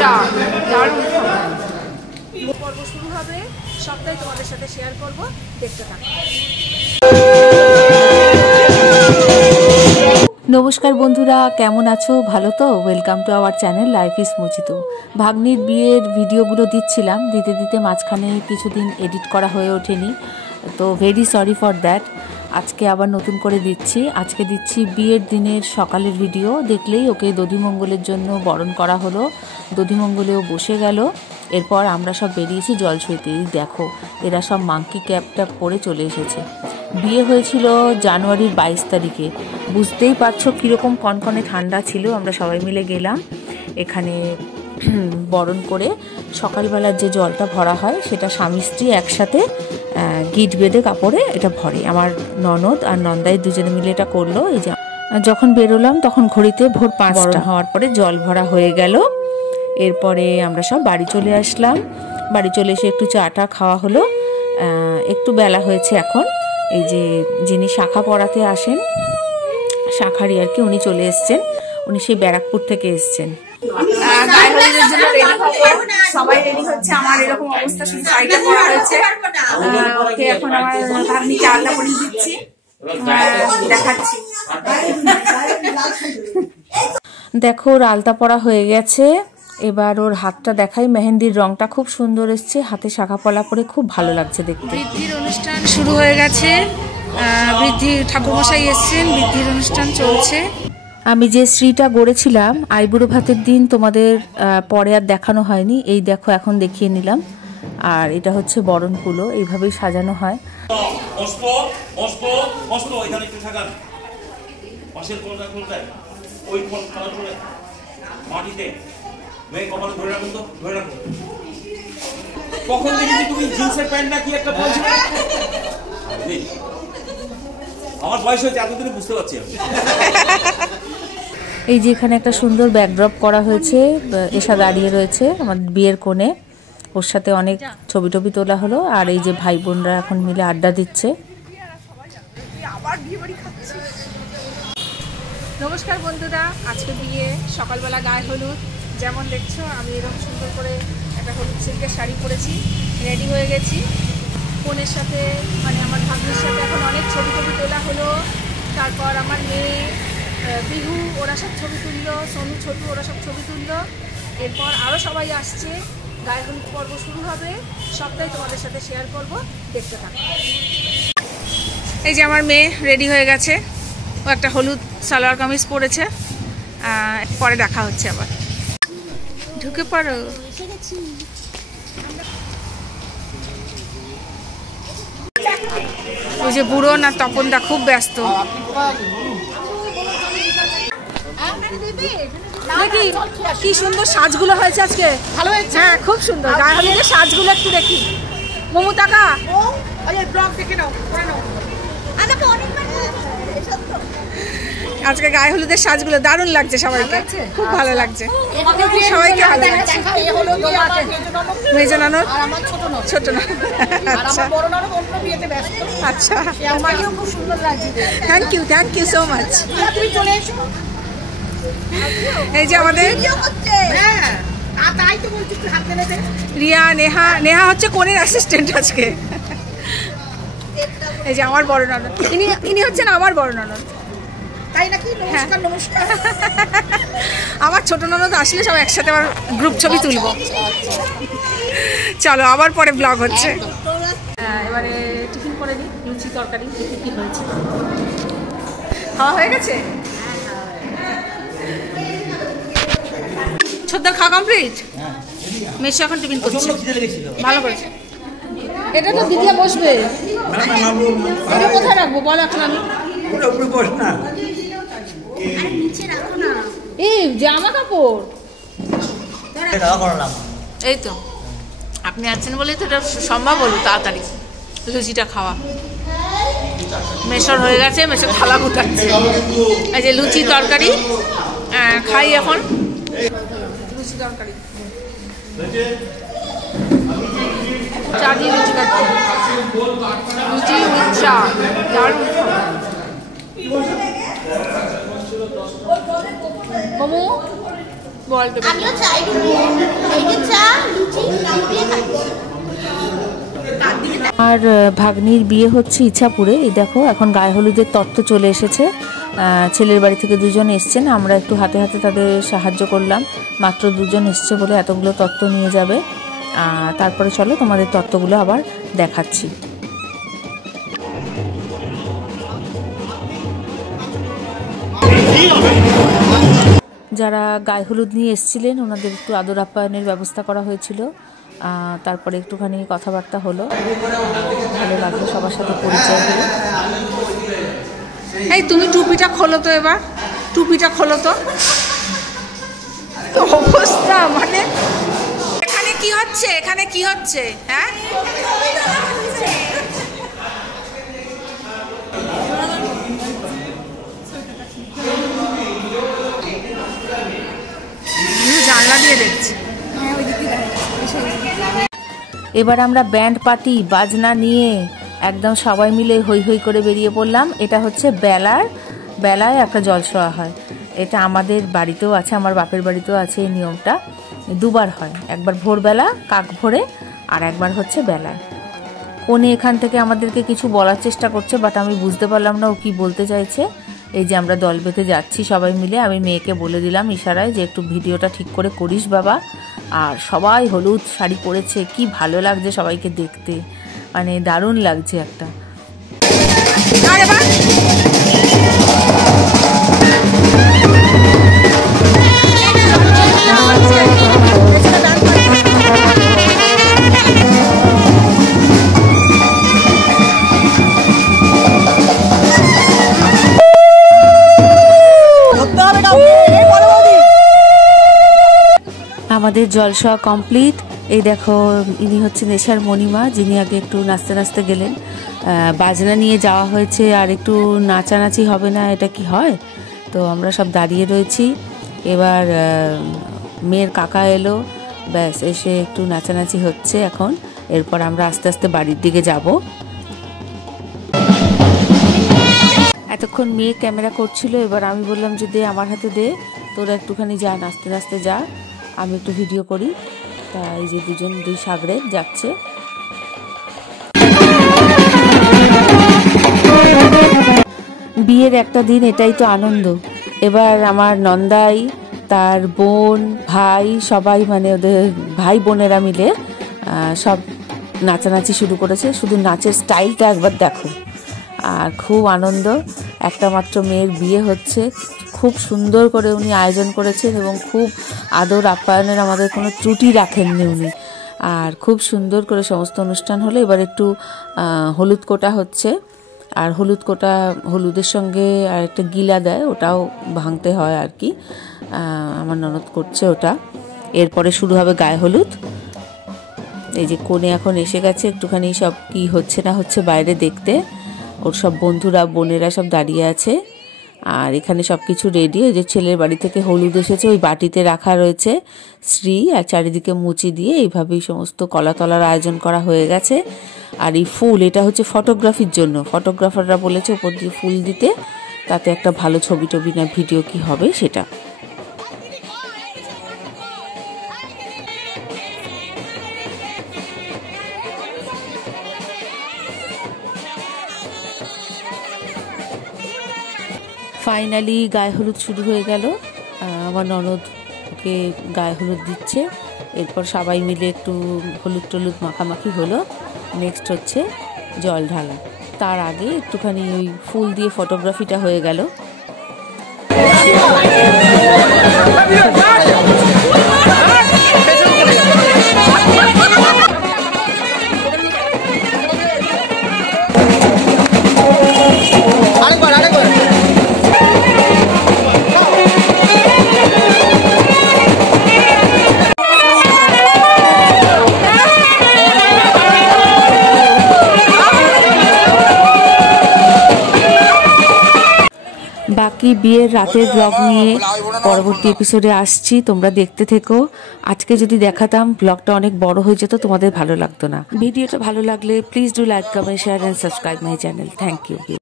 চা দারুণ পর্ব শুরু হবে, সবটাই তোমাদের সাথে শেয়ার করব, দেখতে থাকো। নমস্কার বন্ধুরা, কেমন আছো? ভালো তো? Welcome to our channel life is মুচিত। ভাগ্নির বিয়ের ভিডিওগুলো দিচ্ছিলাম, দিতে দিতে মাঝখানে কিছুদিন এডিট করা হয়ে ওঠেনি, তো ভেরি সরি ফর দ্যাট। আজকে আবার নতুন করে দিচ্ছি। আজকে দিচ্ছি বিয়ের দিনের সকালের ভিডিও। দেখলেই ওকে দধিমঙ্গলের জন্য বরণ করা হলো, দধিমঙ্গলেও বসে গেল। এরপর আমরা সব বেরিয়েছি জলসইতে। দেখো এরা সব মাঙ্কি ক্যাপটা পরে চলে এসেছে। বিয়ে হয়েছিল জানুয়ারির 22 তারিখে। বুঝতেই পারছো কীরকম কনকনে ঠান্ডা ছিল। আমরা সবাই মিলে গেলাম এখানে বরণ করে। সকালবেলার যে জলটা ভরা হয় সেটা স্বামী স্ত্রী একসাথে গিট বেঁধে কাপড়ে এটা ভরে। আমার ননদ আর নন্দাই দুজনে মিলে এটা করলো। এই যে যখন বেরোলাম তখন ঘড়িতে ভোর 5টা হওয়ার পরে জল ভরা হয়ে গেল। এরপরে আমরা সব বাড়ি চলে আসলাম। বাড়ি চলে এসে একটু চাটা খাওয়া হলো। একটু বেলা হয়েছে এখন। এই যে যিনি শাখা পড়াতে আসেন, শাখারি আর কি, উনি চলে এসছেন। উনি সেই ব্যারাকপুর থেকে এসছেন। সবাই রেডি হচ্ছে। আমার এরকম অবস্থা, শুধু শাড়িটা পরা হয়েছে। ওকে এখন আমার ভাগ্নিকে আলতা পরিয়ে দিচ্ছি, দেখাচ্ছি। দেখো ওর আলতা পরা হয়ে গেছে। এবার ওর হাতটা দেখাই। মেহেন্দির রংটা খুব সুন্দর এসছে, হাতে শাখা পলা পরে খুব ভালো লাগছে দেখতে। বৃদ্ধির অনুষ্ঠান শুরু হয়ে গেছে। বৃদ্ধি ঠাকুরমশাই এসছেন, বৃদ্ধির অনুষ্ঠান চলছে। আমি যে শ্রীটা গড়েছিলাম আইবুড়ো ভাতের দিন, তোমাদের পরে আর দেখানো হয়নি। এই দেখো এখন দেখিয়ে নিলাম। আর এটা হচ্ছে বরণকুলো, এইভাবেই সাজানো হয়। কখন দেখি তুমি জিন্সের প্যান্ট না কি একটা বলছো? আমার বয়স হয়েছে, এতদিনে বুঝতে পারছি। এই যে এখানে একটা সুন্দর ব্যাকড্রপ করা হয়েছে, এসা দাঁড়িয়ে রয়েছে আমার বিয়ের কোণে। ওর সাথে অনেক ছবি টবি তোলা হলো। আর এই যে ভাই বোনরা এখন মিলে আড্ডা দিচ্ছে। নমস্কার বন্ধুরা, আজকে বিয়ে সকালবেলা গায়ে হলুদ। যেমন দেখছো আমি এরকম সুন্দর করে একটা হলুদ সিল্কের শাড়ি পরেছি, রেডি হয়ে গেছি। বোনের সাথে মানে আমার ভাগ্নির সাথে এখন অনেক ছবি টবি তোলা হলো। তারপর আমার মেয়ে বিহু ওরা সব ছবি তুললো, সোনু ছোটু ওরা সব ছবি তুললো। এরপর আরও সবাই আসছে, গায়ে হলুদ পর্ব শুরু হবে, সবটাই তোমাদের সাথে শেয়ার করব, দেখতে থাকো। এই যে আমার মেয়ে রেডি হয়ে গেছে, ও একটা হলুদ সালোয়ার কামিজ পরেছে। পরে দেখা হচ্ছে আবার। ঢুকে পড়ো। ওই যে বুড়ো না তপনদা খুব ব্যস্ত। নাকি কি সুন্দর সাজগুলো হয়েছে আজকে, ভালো হয়েছে। হ্যাঁ খুব সুন্দর। গায়ে হলুদের সাজগুলো একটু দেখি। মোমো টাকা আজকে গায়ে হলুদের সাজগুলো দারুণ লাগছে, সবাইকে খুব ভালো লাগছে। সবাইকে ভালো লাগছে। মেজো ননদ, ছোট ননদ, আচ্ছা থ্যাংক ইউ সো মাচ। এই যে আমাদের রিয়া, নেহা হচ্ছে কোনের অ্যাসিস্ট্যান্ট আজকে। এই যে আমার বড় ননদ, ইনি হচ্ছেন আমার বড় ননদ। তাই নাকি? নমস্কার নমস্কার। আমার ছোট ননদ আসলে সব একসাথে আবার গ্রুপ ছবি তুলবো। চলো আবার পরে ব্লগ হচ্ছে। এবারে টিফিন করে নিই, লুচি তরকারি কি হয়েছে। খাওয়া হয়ে গেছে? ছোটদার খাওয়া কমপ্লিট? মেশো এখন টিফিন করছে, ভালো করেছে। এটা তো দিদিয়া বসবে, এটা কোথায় রাখবো বল এখন? আমি এই জামা কাপড় এই তো আপনি আছেন বলেই তো এটা সম্ভব হলো তাড়াতাড়ি লুচিটা খাওয়া। মেশর হয়ে গেছে, মেশর থালা গুটাচ্ছে। এই যে লুচি তরকারি খাই এখন। লুচি তরকারি, চা দিয়ে লুচি খাচ্ছি। লুচি উইথ চা, দারুণ। মোমো বল বেবে। আমিও চাই এই যে চা লুচি দিয়ে খাচ্ছি। আর ভাগ্নির বিয়ে হচ্ছে ইছাপুরে। এই দেখো এখন গায়ে হলুদের তত্ত্ব চলে এসেছে। ছেলের বাড়ি থেকে দুজন এসছেন, আমরা একটু হাতে হাতে তাদের সাহায্য করলাম। মাত্র দুজন এসছে বলে এতগুলো তত্ত্ব নিয়ে যাবে। তারপরে চলো তোমাদের তত্ত্বগুলো আবার দেখাচ্ছি। যারা গায়ে হলুদ নিয়ে এসেছিলেন ওনাদের একটু আদর আপ্যায়নের ব্যবস্থা করা হয়েছিল। তারপরে একটুখানি কথাবার্তা হলো, ভালো লাগলো সবার সাথে পরিচয় হলো। এই তুমি টুপিটা খোলো তো, এবার টুপিটা খোলো তো। অবস্থা মানে এখানে কি হচ্ছে, এখানে কি হচ্ছে? হ্যাঁ জানলা দিয়ে দেখছি। এবার আমরা ব্যান্ড পার্টি বাজনা নিয়ে একদম সবাই মিলে হই হই করে বেরিয়ে পড়লাম। এটা হচ্ছে বেলায় একটা জলসোয়া হয়। এটা আমাদের বাড়িতেও আছে, আমার বাপের বাড়িতেও আছে এই নিয়মটা। দুবার হয়, একবার ভোরবেলা কাক ভোরে আর একবার হচ্ছে বেলায়। কনে এখান থেকে আমাদেরকে কিছু বলার চেষ্টা করছে, বাট আমি বুঝতে পারলাম না ও কি বলতে চাইছে। এই যে আমরা দল বেঁধে যাচ্ছি সবাই মিলে, আমি মেয়েকে বলে দিলাম ইশারায় যে একটু ভিডিওটা ঠিক করে করিস বাবা। আর সবাই হলুদ শাড়ি পরেছে, কি ভালো লাগছে সবাইকে দেখতে, মানে দারুণ লাগছে একটা। আমাদের জলসা কমপ্লিট। এই দেখো ইনি হচ্ছে নেশার মণিমা, যিনি আগে একটু নাচতে নাচতে গেলেন। বাজনা নিয়ে যাওয়া হয়েছে, আর একটু নাচানাচি হবে না, এটা কি হয়? তো আমরা সব দাঁড়িয়ে রয়েছি। এবার মেয়ের কাকা এলো, ব্যাস এসে একটু নাচানাচি হচ্ছে এখন। এরপর আমরা আস্তে আস্তে বাড়ির দিকে যাব। এতক্ষণ মেয়ে ক্যামেরা করছিল, এবার আমি বললাম যে দে আমার হাতে দে, তোরা একটুখানি যা নাচতে নাচতে যা, আমি একটু ভিডিও করি। তা এই যে দুই সাগরে যাচ্ছে। বিয়ের একটা দিন, এটাই তো আনন্দ। এবার আমার নন্দাই, তার বোন, ভাই, সবাই মানে ওদের ভাই বোনেরা মিলে সব নাচানাচি শুরু করেছে। শুধু নাচের স্টাইলটা একবার দেখো। আর খুব আনন্দ, একটা মাত্র মেয়ের বিয়ে হচ্ছে। খুব সুন্দর করে উনি আয়োজন করেছেন এবং খুব আদর আপ্যায়নের আমাদের কোনো ত্রুটি রাখেননি উনি। আর খুব সুন্দর করে সমস্ত অনুষ্ঠান হলো। এবার একটু হলুদ কোটা হচ্ছে, আর হলুদের সঙ্গে আর একটা গিলা দেয়, ওটাও ভাঙতে হয় আর কি। আমার ননদ করছে ওটা। এরপরে শুরু হবে গায়ে হলুদ। এই যে কোণে এখন এসে গেছে, একটুখানি সব কি হচ্ছে না হচ্ছে বাইরে দেখতে। ওর সব বন্ধুরা বোনেরা সব দাঁড়িয়ে আছে। আর এখানে সব কিছু রেডি। ওই যে ছেলের বাড়ি থেকে হলুদ এসেছে, ওই বাটিতে রাখা রয়েছে শ্রী, আর চারিদিকে মুচি দিয়ে এইভাবেই সমস্ত কলাতলার আয়োজন করা হয়ে গেছে। আর এই ফুল, এটা হচ্ছে ফটোগ্রাফির জন্য। ফটোগ্রাফাররা বলেছে ওপর দিয়ে ফুল দিতে, তাতে একটা ভালো ছবি টবি না ভিডিও কি হবে সেটা। ফাইনালি গায়ে হলুদ শুরু হয়ে গেল। আমার ননদ ওকে গায়ে হলুদ দিচ্ছে। এরপর সবাই মিলে একটু হলুদ টলুদ মাখামাখি হলো। নেক্সট হচ্ছে জল ঢালা। তার আগে একটুখানি ওই ফুল দিয়ে ফটোগ্রাফিটা হয়ে গেল। বাকি বিয়ের রাতের ব্লগ নিয়ে পরবর্তী এপিসোডে আসছি, তোমরা দেখতে থেকো। আজকে যদি দেখাতাম ব্লগটা অনেক বড় হয়ে যেত, তোমাদের ভালো লাগতো না। ভিডিওটা ভালো লাগলে please do like, comment, share and subscribe my channel. Thank you.